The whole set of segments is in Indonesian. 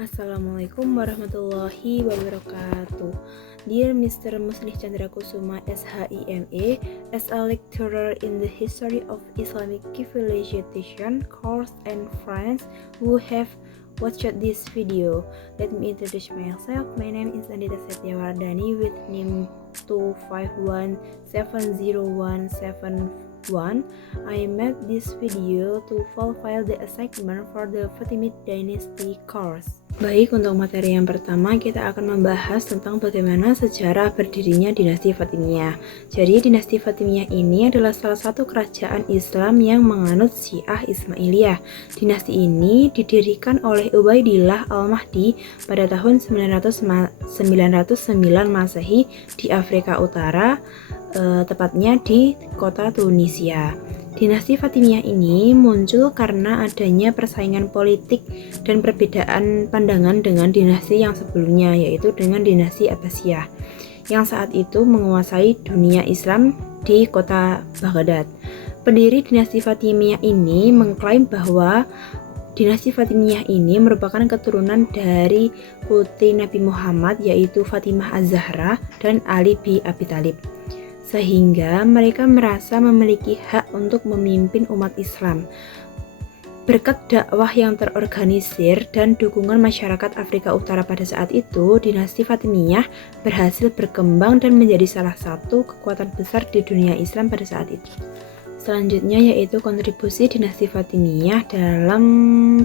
Assalamualaikum warahmatullahi wabarakatuh. Dear Mr. Muslih Chandra Kusuma SHIME, as a lecturer in the history of Islamic civilization, course and friends who have watched this video, let me introduce myself. My name is Andita Setyawardani with NIM 2517017. I made this video to fulfill the assignment for the Fatimid Dynasty course. Baik, untuk materi yang pertama kita akan membahas tentang bagaimana sejarah berdirinya dinasti Fatimiyah. Jadi dinasti Fatimiyah ini adalah salah satu kerajaan Islam yang menganut Syiah Ismailiyah. Dinasti ini didirikan oleh Ubaidillah Al-Mahdi pada tahun 909 Masehi di Afrika Utara, tepatnya di kota Tunisia. Dinasti Fatimiyah ini muncul karena adanya persaingan politik dan perbedaan pandangan dengan dinasti yang sebelumnya, yaitu dengan dinasti Abbasiyah, yang saat itu menguasai dunia Islam di kota Baghdad. Pendiri dinasti Fatimiyah ini mengklaim bahwa dinasti Fatimiyah ini merupakan keturunan dari putri Nabi Muhammad, yaitu Fatimah Az-Zahra dan Ali bin Abi Thalib, sehingga mereka merasa memiliki hak untuk memimpin umat Islam. Berkat dakwah yang terorganisir dan dukungan masyarakat Afrika Utara pada saat itu, dinasti Fatimiyah berhasil berkembang dan menjadi salah satu kekuatan besar di dunia Islam pada saat itu. Selanjutnya yaitu kontribusi dinasti Fatimiyah dalam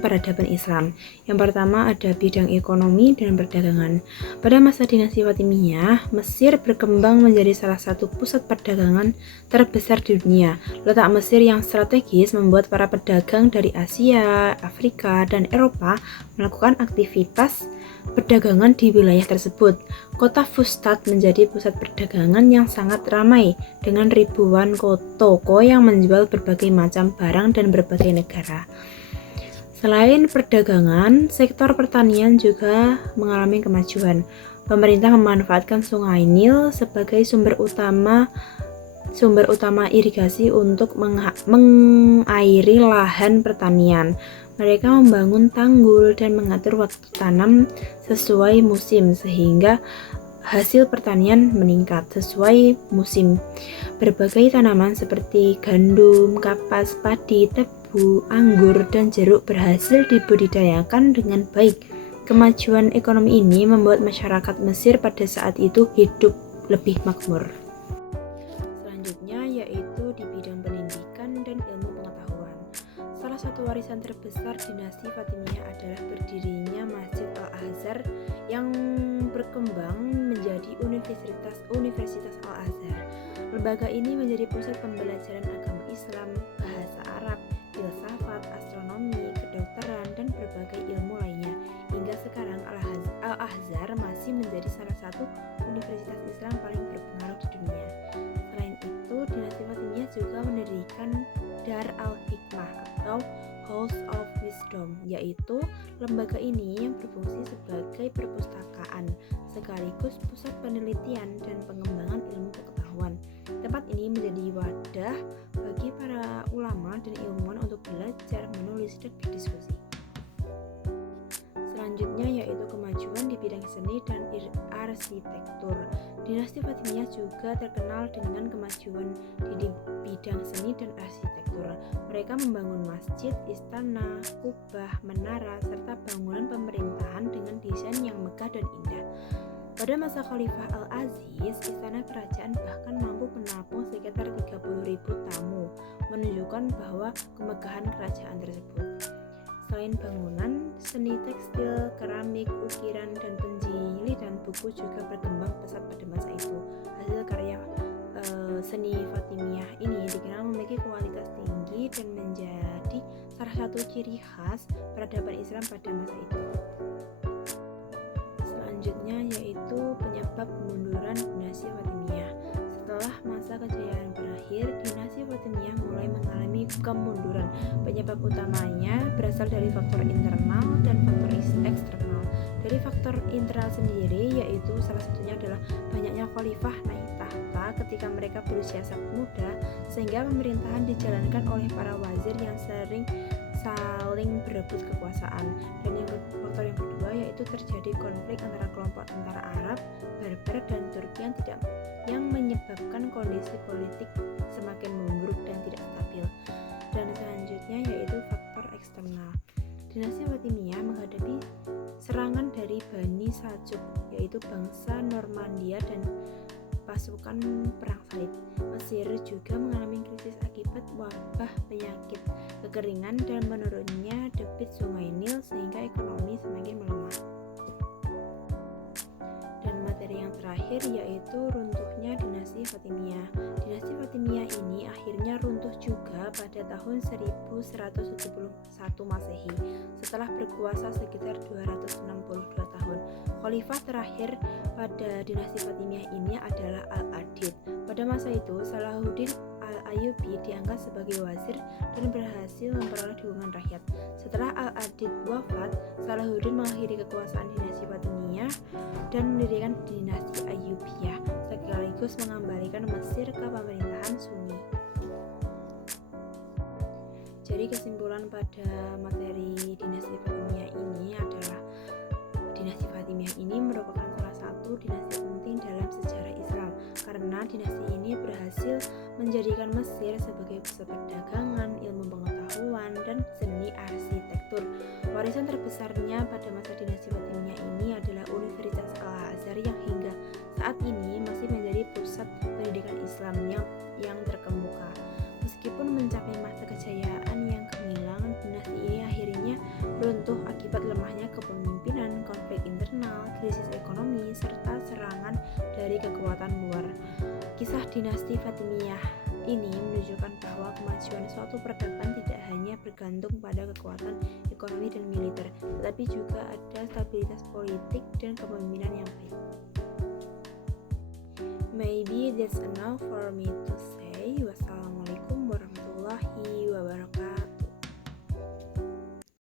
peradaban Islam. Yang pertama ada bidang ekonomi dan perdagangan. Pada masa dinasti Fatimiyah, Mesir berkembang menjadi salah satu pusat perdagangan terbesar di dunia. Letak Mesir yang strategis membuat para pedagang dari Asia, Afrika, dan Eropa melakukan aktivitas perdagangan di wilayah tersebut. Kota Fustat menjadi pusat perdagangan yang sangat ramai dengan ribuan toko yang menjual berbagai macam barang dan berbagai negara. Selain perdagangan, sektor pertanian juga mengalami kemajuan. Pemerintah memanfaatkan Sungai Nil sebagai sumber utama irigasi untuk mengairi lahan pertanian. Mereka membangun tanggul dan mengatur waktu tanam sesuai musim sehingga hasil pertanian meningkat sesuai musim. Berbagai tanaman seperti gandum, kapas, padi, tebu, anggur, dan jeruk berhasil dibudidayakan dengan baik. Kemajuan ekonomi ini membuat masyarakat Mesir pada saat itu hidup lebih makmur. Selanjutnya yaitu di bidang pendidikan dan ilmu pengetahuan. Salah satu warisan terbesar dinasti Fatimiyah adalah berdirinya Masjid Al-Azhar yang berkembang menjadi Universitas Al-Azhar. Lembaga ini menjadi pusat pembelajaran agama Islam, bahasa Arab, filsafat, astronomi, kedokteran, dan berbagai ilmu lainnya. Hingga sekarang Al-Azhar masih menjadi salah satu universitas Islam paling berpengaruh di dunia. Selain itu, dinasti Fatimiyah juga mendirikan Dar al-Hikmah atau House of Wisdom, yaitu lembaga ini yang berfungsi sebagai perpustakaan sekaligus pusat penelitian dan pengembangan ilmu pengetahuan. Tempat ini menjadi wadah bagi para ulama dan ilmuwan untuk belajar, menulis, dan berdiskusi. Selanjutnya yaitu kemajuan di bidang seni dan arsitektur. Dinasti Fatimiyah juga terkenal dengan kemajuan di bidang seni dan arsitektur. Mereka membangun masjid, istana, kubah, menara, serta bangunan pemerintahan dengan desain yang megah dan indah. Pada masa Khalifah Al-Aziz, istana kerajaan bahkan mampu menampung sekitar 30.000 tamu, menunjukkan bahwa kemegahan kerajaan tersebut. Selain bangunan, seni tekstil, keramik, ukiran, dan penjilitan buku juga berkembang pesat pada masa itu. Hasil karya seni Fatimiyah ini dikenal memiliki kualitas tinggi dan menjadi salah satu ciri khas peradaban Islam pada masa itu. Selanjutnya yaitu penyebab kemunduran dinasti Fatimiyah. Setelah masa kejayaan berakhir, dinasti Fatimiyah mulai mengalami kemunduran. Penyebab utamanya berasal dari faktor internal dan faktor eksternal. Dari faktor internal sendiri, yaitu salah satunya adalah banyaknya khalifah naik tahta ketika mereka berusia sangat muda, sehingga pemerintahan dijalankan oleh para wazir yang sering saling berebut kekuasaan. Dan faktor yang kedua yaitu terjadi konflik antara kelompok tentara Arab, Berber, dan Turki yang menyebabkan kondisi politik semakin memburuk dan tidak stabil. Dan selanjutnya yaitu faktor eksternal. Dinasti Fatimiyah menghadapi serangan dari Bani Saljuk, yaitu bangsa Normandia dan pasukan perang salib. Mesir juga mengalami krisis akibat wabah penyakit, kekeringan, dan menurunnya debit sungai Nil sehingga ekonomi semakin melemah. Dan materi yang terakhir yaitu runtuhnya dinasti Fatimiyah. Dinasti Fatimiyah ini akhirnya runtuh juga pada tahun 1171 Masehi setelah berkuasa sekitar 262 tahun. Khalifah terakhir pada dinasti Fatimiyah ini adalah Al-Adid. Pada masa itu, Salahuddin Al-Ayyubi diangkat sebagai wazir dan berhasil memperoleh dukungan rakyat. Setelah Al-Adid wafat, Salahuddin mengakhiri kekuasaan dinasti Fatimiyah dan mendirikan dinasti Ayyubiyah, sekaligus mengembalikan Mesir ke pemerintahan Sunni. Jadi kesimpulan pada materi dinasti Fatimiyah ini adalah dinasti Fatimiyah ini merupakan salah satu dinasti penting dalam sejarah Islam karena dinasti ini berhasil menjadikan Mesir sebagai pusat perdagangan, ilmu pengetahuan, dan seni arsitektur. Warisan terbesarnya pada masa dinasti Fatimiyah ini adalah Universitas Al-Azhar yang hingga saat ini masih menjadi pusat pendidikan Islam yang terkemuka. Meskipun mencapai masa kejayaan yang gemilang, dinasti ini akhirnya runtuh akibat lemahnya kepemimpinan, konflik internal, krisis ekonomi, serta serangan dari kekuatan luar. Kisah dinasti Fatimiyah ini menunjukkan bahwa kemajuan suatu peradaban tidak hanya bergantung pada kekuatan ekonomi dan militer, tetapi juga ada stabilitas politik dan kepemimpinan yang baik. Maybe that's enough for me to say. Wassalamualaikum warahmatullahi